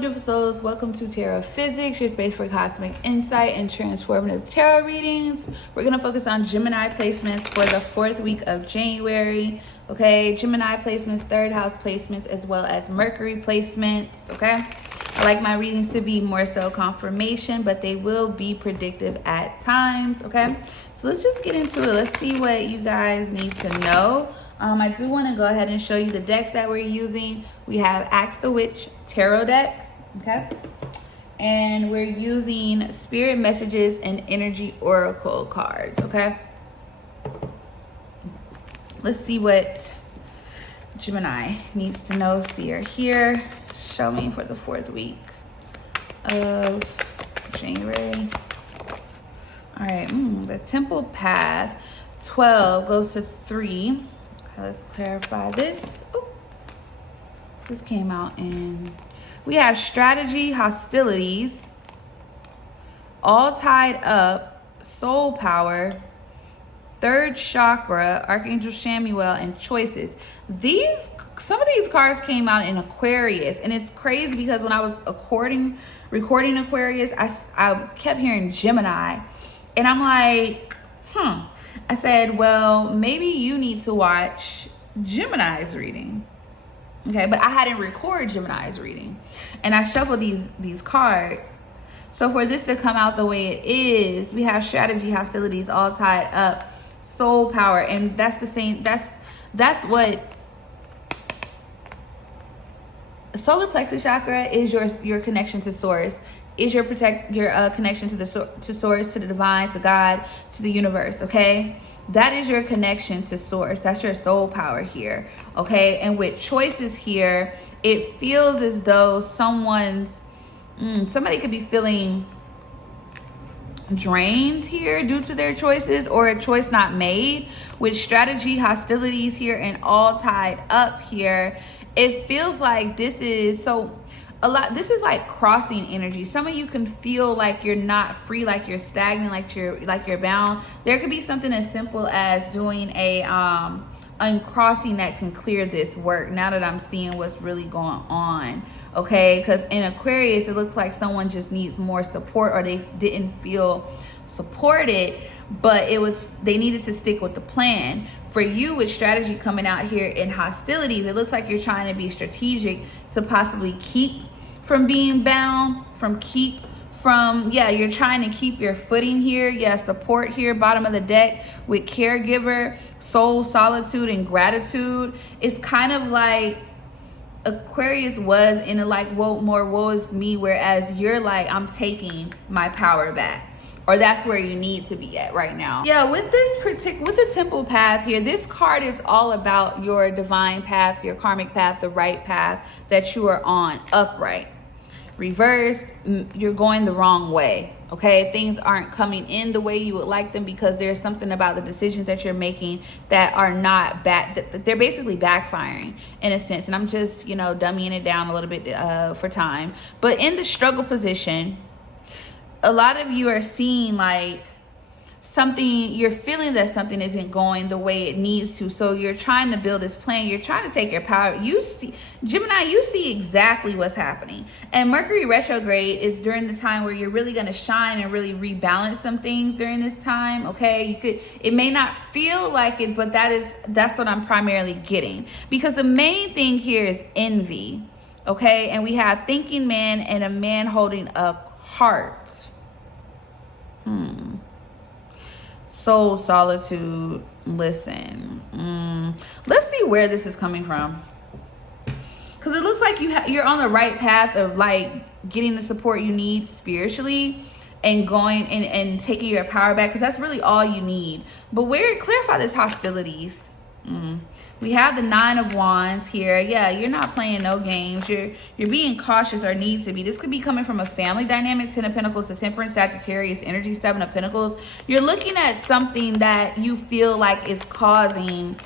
beautiful souls. Welcome to Tarophysics, your space for cosmic insight and transformative tarot readings. We're going to focus on Gemini placements for the 4th week of January. Okay, Gemini placements, 3rd house placements, as well as Mercury placements. Okay, I like my readings to be more so confirmation, but they will be predictive at times. Okay, so let's just get into it. Let's see what you guys need to know. I do want to go ahead and show you the decks that we're using. We have Ask the Witch Tarot deck, okay? And we're using Spirit Messages and Energy Oracle cards, okay? Let's see what Gemini needs to know. Seer here. Show me for the 4th week of January. All right, the Temple Path, 12 goes to 3. Let's clarify this. Ooh. This came out in, we have strategy, hostilities, all tied up, soul power, 3rd chakra, Archangel Chamuel, and choices. Some of these cards came out in Aquarius, and it's crazy because when I was recording Aquarius, I kept hearing Gemini, and I'm like, I said, well, maybe you need to watch Gemini's reading. Okay, but I hadn't recorded Gemini's reading. And I shuffled these cards. So for this to come out the way it is, we have strategy, hostilities, all tied up, soul power. And that's the same, that's what solar plexus chakra is, your connection to source. Is your connection to the source, to the divine, to God, to the universe, okay? That is your connection to source. That's your soul power here, okay? And with choices here, it feels as though somebody could be feeling drained here due to their choices, or a choice not made. With strategy, hostilities here, and all tied up here, it feels like this is this is like crossing energy. Some of you can feel like you're not free, like you're stagnant, like you're bound. There could be something as simple as doing a uncrossing that can clear this work, now that I'm seeing what's really going on. Okay, because in Aquarius it looks like someone just needs more support, or they didn't feel supported, but they needed to stick with the plan. For you, with strategy coming out here in hostilities, it looks like you're trying to be strategic to possibly keep from being bound, you're trying to keep your footing here. Yeah, support here, bottom of the deck with caregiver, soul, solitude, and gratitude. It's kind of like Aquarius was in a like woe is me, whereas you're like, I'm taking my power back. Or that's where you need to be at right now. Yeah, with the Temple Path here, this card is all about your divine path, your karmic path, the right path that you are on. Upright. Reverse, you're going the wrong way. Okay, things aren't coming in the way you would like them, because there's something about the decisions that you're making that are not they're basically backfiring in a sense. And I'm just, dummying it down a little bit for time. But in the struggle position, a lot of you are seeing like you're feeling that something isn't going the way it needs to. So you're trying to build this plan. You're trying to take your power. You see, Gemini, you see exactly what's happening. And Mercury retrograde is during the time where you're really going to shine and really rebalance some things during this time. Okay. It may not feel like it, but that's what I'm primarily getting, because the main thing here is envy. Okay. And we have thinking man and a man holding a heart. Soul, solitude, listen. Let's see where this is coming from, because it looks like you're on the right path of like getting the support you need spiritually and going and taking your power back, because that's really all you need. But clarify this hostilities. We have the 9 of Wands here. Yeah, you're not playing no games. You're being cautious, or needs to be. This could be coming from a family dynamic. 10 of Pentacles to Temperance, Sagittarius energy, 7 of Pentacles. You're looking at something that you feel like is causing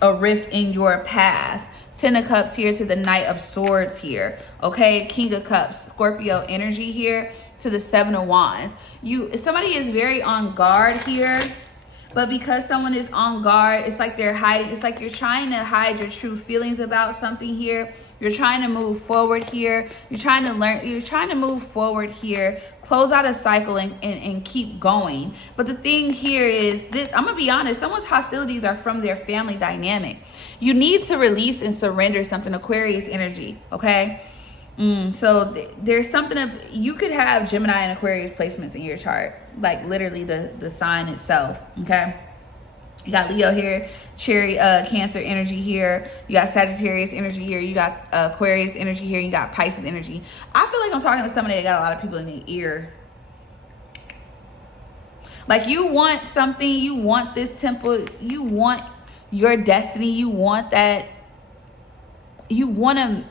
a rift in your path. 10 of Cups here to the Knight of Swords here. Okay, King of Cups, Scorpio energy here to the 7 of Wands. Somebody is very on guard here But because someone is on guard, it's like they're hiding. It's like you're trying to hide your true feelings about something here. You're trying to move forward here. You're trying to learn. You're trying to move forward here. Close out a cycle and keep going. But the thing here is this. I'm going to be honest. Someone's hostilities are from their family dynamic. You need to release and surrender something. Aquarius energy. Okay. So there's something of, you could have Gemini and Aquarius placements in your chart, like literally the sign itself. Okay. You got Leo here, Cancer energy here. You got Sagittarius energy here. You got Aquarius energy here. You got Pisces energy. I feel like I'm talking to somebody that got a lot of people in their ear. Like you want something, you want this temple, you want your destiny, you want that, you want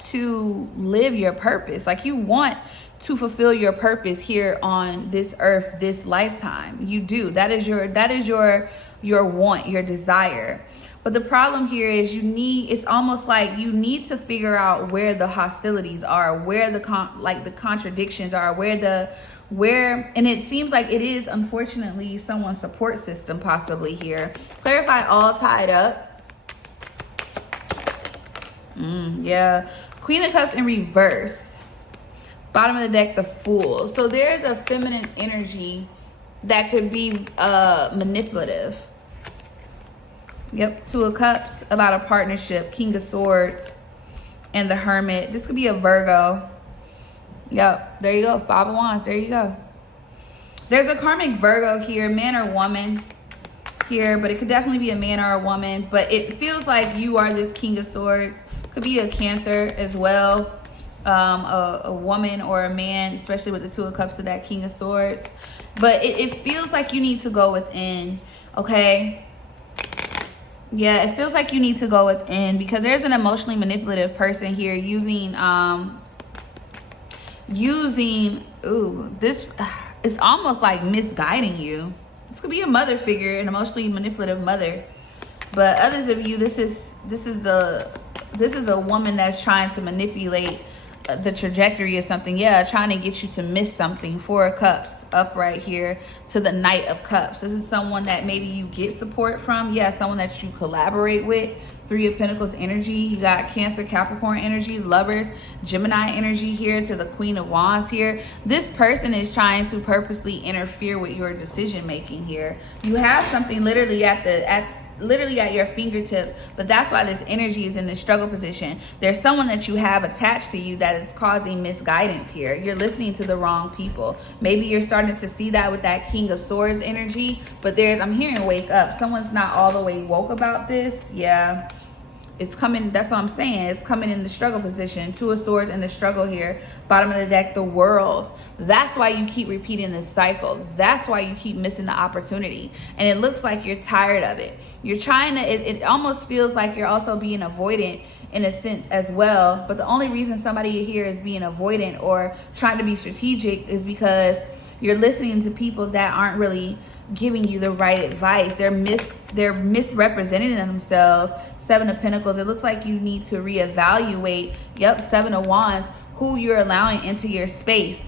to live your purpose. Like you want to fulfill your purpose here on this earth, this lifetime. You do. That is your want, your desire. But the problem here is it's almost like you need to figure out where the hostilities are, where the contradictions are, and it seems like it is unfortunately someone's support system possibly here. Clarify all tied up. Yeah. Queen of Cups in reverse. Bottom of the deck, the Fool. So there's a feminine energy that could be manipulative. Yep. Two of Cups, about a partnership. King of Swords and the Hermit. This could be a Virgo. Yep. There you go. Five of Wands. There you go. There's a karmic Virgo here, man or woman here, but it could definitely be a man or a woman. But it feels like you are this King of Swords. Could be a Cancer as well, a woman or a man, especially with the Two of Cups to that King of Swords. But it feels like you need to go within, okay? Yeah, it feels like you need to go within because there's an emotionally manipulative person here using this, it's almost like misguiding you. This could be a mother figure, an emotionally manipulative mother. But others of you, this is a woman that's trying to manipulate the trajectory of something. Yeah, trying to get you to miss something. Four of Cups up right here to the Knight of Cups. This is someone that maybe you get support from. Yeah, someone that you collaborate with. Three of Pentacles energy. You got Cancer, Capricorn energy, Lovers, Gemini energy here to the Queen of Wands here. This person is trying to purposely interfere with your decision making here. You have something literally at your fingertips, but that's why this energy is in the struggle position. There's someone that you have attached to you that is causing misguidance here. You're listening to the wrong people. Maybe you're starting to see that with that King of Swords energy, but I'm hearing wake up. Someone's not all the way woke about this. Yeah, it's coming. That's what I'm saying. It's coming in the struggle position. Two of Swords in the struggle here. Bottom of the deck, the World. That's why you keep repeating this cycle. That's why you keep missing the opportunity. And it looks like you're tired of it. You're trying to, it almost feels like you're also being avoidant in a sense as well. But the only reason somebody here is being avoidant or trying to be strategic is because you're listening to people that aren't really giving you the right advice. They're misrepresenting themselves. Seven of Pentacles. It looks like you need to reevaluate. Yep, Seven of Wands, who you're allowing into your space.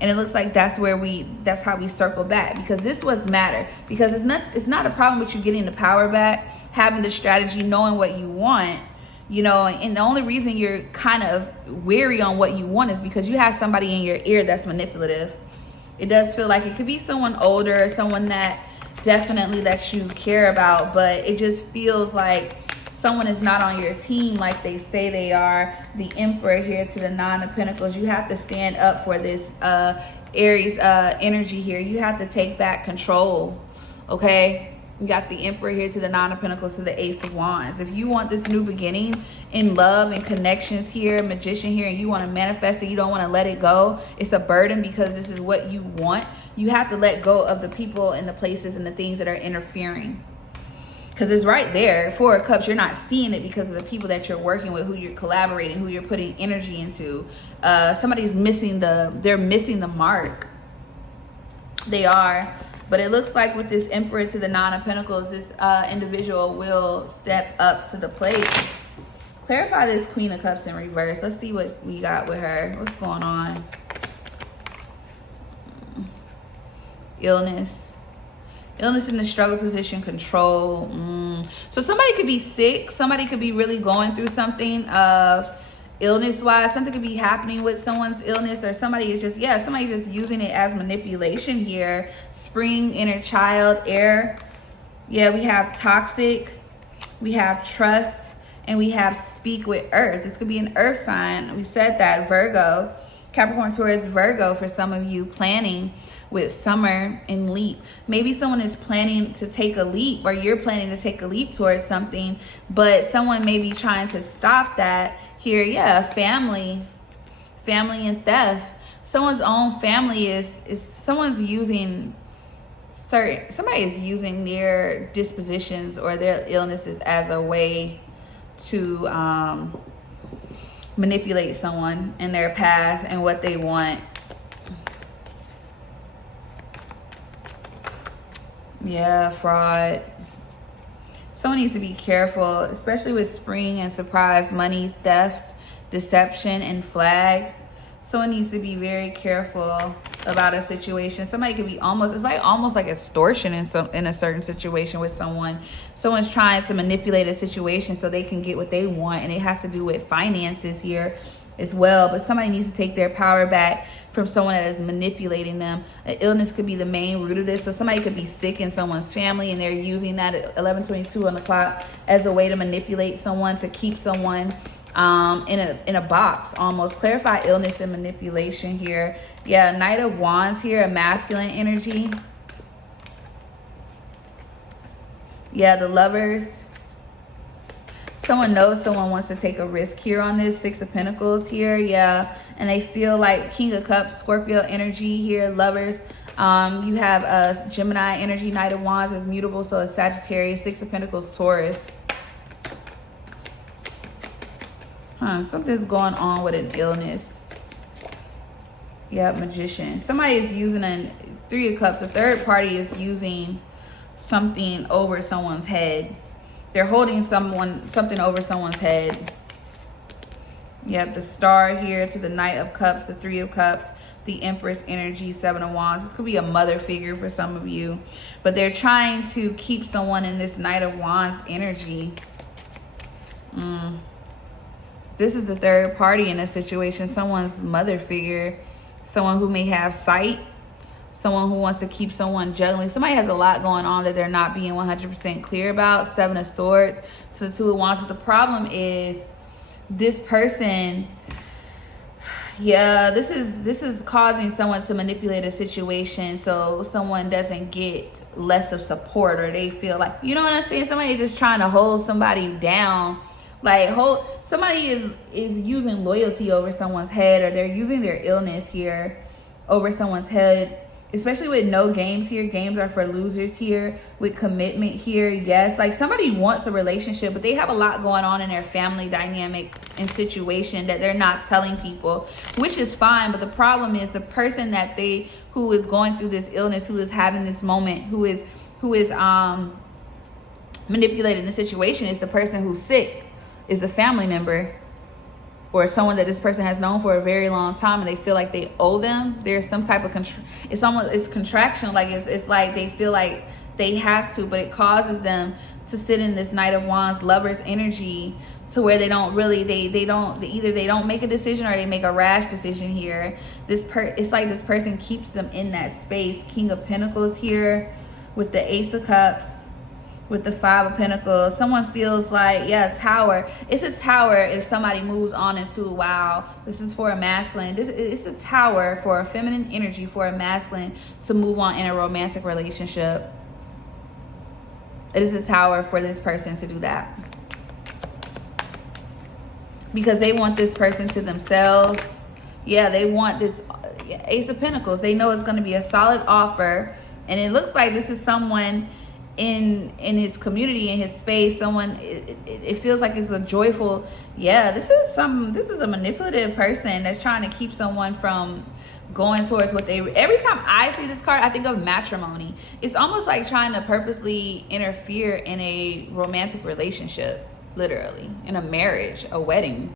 And it looks like that's how we circle back, because this was matter. Because it's not a problem with you getting the power back, having the strategy, knowing what you want, you know, and the only reason you're kind of weary on what you want is because you have somebody in your ear that's manipulative. It does feel like it could be someone older, someone that definitely that you care about, but it just feels like someone is not on your team like they say they are. The Emperor here to the Nine of Pentacles. You have to stand up for this Aries energy here. You have to take back control, okay? You got the Emperor here to the Nine of Pentacles to the Ace of Wands. If you want this new beginning in love and connections here, Magician here, and you want to manifest it, you don't want to let it go. It's a burden because this is what you want. You have to let go of the people and the places and the things that are interfering. Because it's right there. Four of Cups, you're not seeing it because of the people that you're working with, who you're collaborating, who you're putting energy into. Somebody's missing they're missing the mark. They are. But it looks like with this Emperor to the Nine of Pentacles, this individual will step up to the plate. Clarify this Queen of Cups in reverse. Let's see what we got with her. What's going on? Illness. Illness in the struggle position, control. So somebody could be sick. Somebody could be really going through something illness-wise. Something could be happening with someone's illness, or somebody is just, somebody's just using it as manipulation here. Spring, inner child, air. Yeah, we have toxic. We have trust. And we have speak with earth. This could be an earth sign. We said that. Virgo. Capricorn, Taurus, Virgo for some of you, planning with summer and leap. Maybe someone is planning to take a leap, or you're planning to take a leap towards something, but someone may be trying to stop that here. Yeah, family and theft. Someone's own family is someone's using somebody is using their dispositions or their illnesses as a way to manipulate someone in their path and what they want. Yeah, fraud. Someone needs to be careful, especially with spring and surprise, money, theft, deception, and flag. Someone needs to be very careful about a situation. Somebody could be almost like extortion in a certain situation with someone. Someone's trying to manipulate a situation so they can get what they want, and it has to do with finances here as well. But somebody needs to take their power back from someone that is manipulating them. An illness could be the main root of this. So somebody could be sick in someone's family, and they're using that at 11:22 on the clock as a way to manipulate someone, to keep someone in a box almost. Clarify illness and manipulation here. Yeah, Knight of Wands here, a masculine energy. Yeah, the Lovers. Someone knows someone wants to take a risk here on this. Six of Pentacles here. Yeah, and they feel like King of Cups, Scorpio energy here. Lovers. You have a Gemini energy. Knight of Wands is mutable, so it's Sagittarius. Six of Pentacles, Taurus. Something's going on with an illness. Yeah, Magician. Somebody is using a Three of Cups. A third party is using something over someone's head. They're holding something over someone's head. Yep, the Star here to the Knight of Cups, the Three of Cups, the Empress energy, Seven of Wands. This could be a mother figure for some of you, but they're trying to keep someone in this Knight of Wands energy. This is the third party in a situation. Someone's mother figure, someone who may have sight, someone who wants to keep someone juggling. Somebody has a lot going on that they're not being 100% clear about. Seven of Swords to the Two of Wands. But the problem is this person, yeah, this is causing someone to manipulate a situation so someone doesn't get less of support, or they feel like, you know what I'm saying? Somebody just trying to hold somebody down. Like, somebody is using loyalty over someone's head, or they're using their illness here over someone's head, especially with no games here. Games are for losers here. With commitment here, yes, like somebody wants a relationship, but they have a lot going on in their family dynamic and situation that they're not telling people, which is fine. But the problem is the person who is going through this illness, who is having this moment, who is manipulating the situation, is the person who's sick, is a family member, or someone that this person has known for a very long time, and they feel like they owe them. There's some type of it's contraction. Like it's like they feel like they have to, but it causes them to sit in this Knight of Wands, Lovers energy, to where they don't really, they don't make a decision, or they make a rash decision here. It's like this person keeps them in that space. King of Pentacles here with the Ace of Cups, with the Five of Pentacles. Someone feels like, yeah, Tower. It's a Tower if somebody moves on into, wow, this is for a masculine. It's a Tower for a feminine energy, for a masculine to move on in a romantic relationship. It is a Tower for this person to do that, because they want this person to themselves. Yeah, they want this Ace of Pentacles. They know it's going to be a solid offer, and it looks like this is someone in his community, in his space. Someone, it feels like it's a joyful, yeah, this is a manipulative person that's trying to keep someone from going towards what they, every time I see this card, I think of matrimony. It's almost like trying to purposely interfere in a romantic relationship, literally, in a marriage, a wedding.